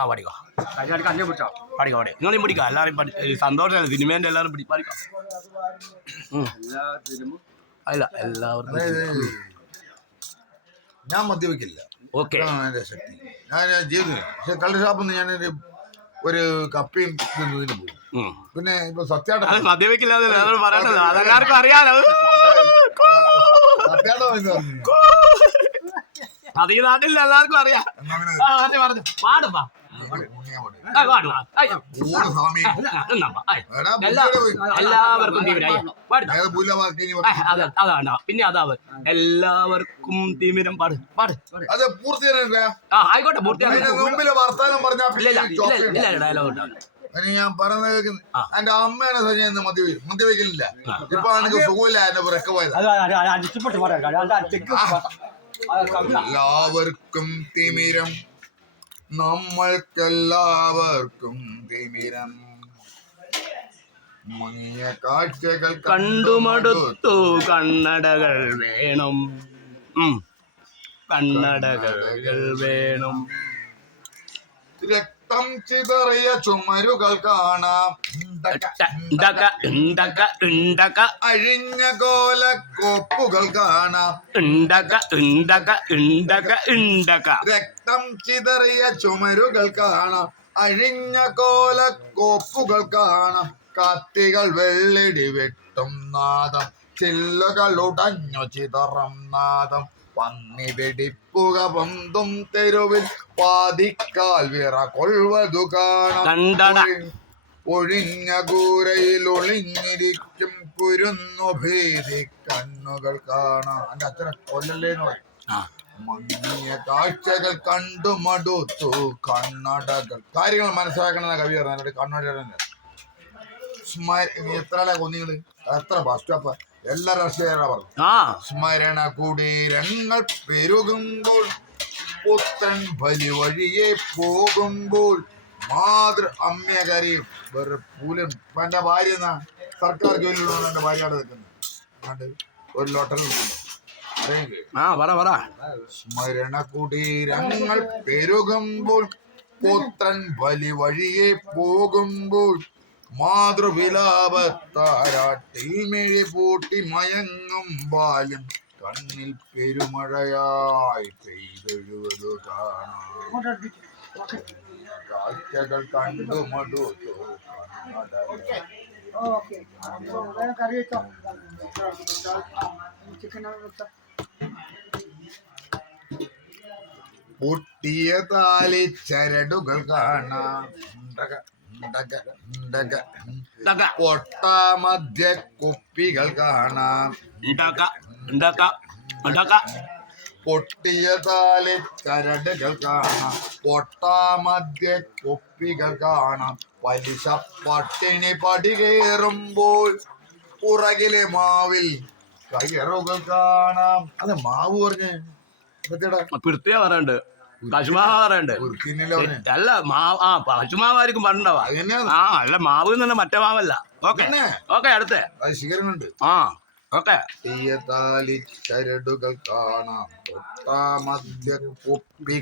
ആ പഠിക്കോ പഠിക്കോ നിങ്ങളെയും പിടിക്കാം എല്ലാവരും സന്തോഷമല്ല സിനിമേൻ്റെ എല്ലാവരും പഠിക്കാം അല്ല എല്ലാവർക്കും ഞാൻ മദ്യപിക്കില്ല. ഓക്കെ എൻ്റെ ശക്തി ഞാൻ ജീവിതം. പക്ഷെ കള്ള് ഷാപ്പിൽ നിന്ന് ഞാനൊരു കപ്പയും തിന്നതിന് പോകും. പിന്നെ ഇപ്പൊ സത്യാട്ട മദ്യപിക്കില്ലാതെ പറയണല്ലോ അതെല്ലാവർക്കും അറിയാലോ. സത്യാട്ട എന്ന് പറഞ്ഞു അത് ഈ നാട്ടിൽ എല്ലാവർക്കും അറിയാം. പാടുമ്പോ എല്ലാവർക്കും അതാണ് പിന്നെ അതാവ് എല്ലാവർക്കും തിമിരം പാട് പാട് അത് പൂർത്തിയാ ആയിക്കോട്ടെ മുമ്പില് വർത്താനം പറഞ്ഞാൽ ഡയലോഗ് ഞാൻ പറഞ്ഞത് എന്റെ അമ്മയാണ് സജി മദ്യപിക്കലില്ല. ഇപ്പൊ എനിക്ക് സുഖമില്ല എന്നെ പിറക്കെ പോയത്. എല്ലാവർക്കും തിമിരം നമ്മൾക്കെല്ലാവർക്കും തിമിരം മങ്ങിയ കാഴ്ചകൾ കണ്ടുമടുത്തു കണ്ണടകൾ വേണം കണ്ണടകൾ വേണം രക്തം ചിതറിയ ചുമരുകൾ കാണാം അഴിഞ്ഞ കോലക്കോപ്പുകൾ കാണാം രക്തം ചിതറിയ ചുമരുകൾ കാണാം അഴിഞ്ഞ കോലക്കോപ്പുകൾ കാണാം കത്തികൾ വെള്ളിടി വെട്ടും നാദം ചില്ലുകൾ ഉടഞ്ഞു ചിതറും നാദം പന്നി വെടിപ്പുക പൊന്തും തെരുവിൽ പാതിക്കാൽ വിറ കൊള്ളുവതു കാണാം ഒഴിഞ്ഞ കൂരയിൽ ഒളിഞ്ഞിരിക്കും കുരുന്നു ഭീതി കണ്ണുകൾ കാണാം. എന്റെ അച്ഛനെ കൊല്ലല്ലേന്ന് പറയും. മങ്ങിയ കാഴ്ചകൾ കണ്ടു മടുത്തു കണ്ണടകൾ. കാര്യങ്ങൾ മനസ്സിലാക്കണമെന്ന കവി പറഞ്ഞ കണ്ണട എത്ര ആളെ കൊന്നികള് എത്ര ബസ് സ്റ്റോപ്പ് എല്ലാ രാഷ്ട്രീയരാ പറഞ്ഞു. സ്മരണ കുടീരങ്ങൾ പെരുകുമ്പോൾ പുത്രൻ ബലി വഴിയെ പോകുമ്പോൾ മാതൃ അമ്മയകരയും വേറെ പൂലൻ. എന്റെ ഭാര്യ എന്നാ സർക്കാർ ജോലിയിലുള്ള എന്റെ ഭാര്യയോടെ നിൽക്കുന്നത് ഒരു ലോട്ടറി നിൽക്കുന്നു. സ്മരണ കുടീരങ്ങൾ പെരുകുമ്പോൾ പുത്രൻ ബലി വഴിയെ പോകുമ്പോൾ മാതൃവിലാപത്താരാട്ടിൽ മിഴി പൂട്ടി മയങ്ങും ബാല്യം കണ്ണിൽ പെരുമഴയായി പെയ്തൊഴുവതു കാണാം. കാഴ്ചകൾ കണ്ടു മടുത്തു പൊട്ടിയ താലി ചരടുകൾ കാണാം പൊട്ട മധ്യ കുപ്പികൾ കാണാം പൊട്ടിയ താലി ചരടുകൾ കാണാം പൊട്ട മധ്യ കുപ്പികൾ കാണാം പലിശ പട്ടിണി പടി കയറുമ്പോൾ പുറകിലെ മാവിൽ കയറുകൾ കാണാം. അത് മാവ് പറഞ്ഞ് പിടുത്തിയാ പറയണ്ട് കശുമാവ് പറയണ്ട് അല്ല കശുമാവായിരിക്കും പറഞ്ഞിട്ടുണ്ടാവാ. അല്ല മാവ് തന്നെ മറ്റേ മാവല്ല. ഓക്കെ അടുത്ത് ശിഖരനുണ്ട്. ഓക്കെ ചരടുകൾ കാണാം മധ്യ കുപ്പി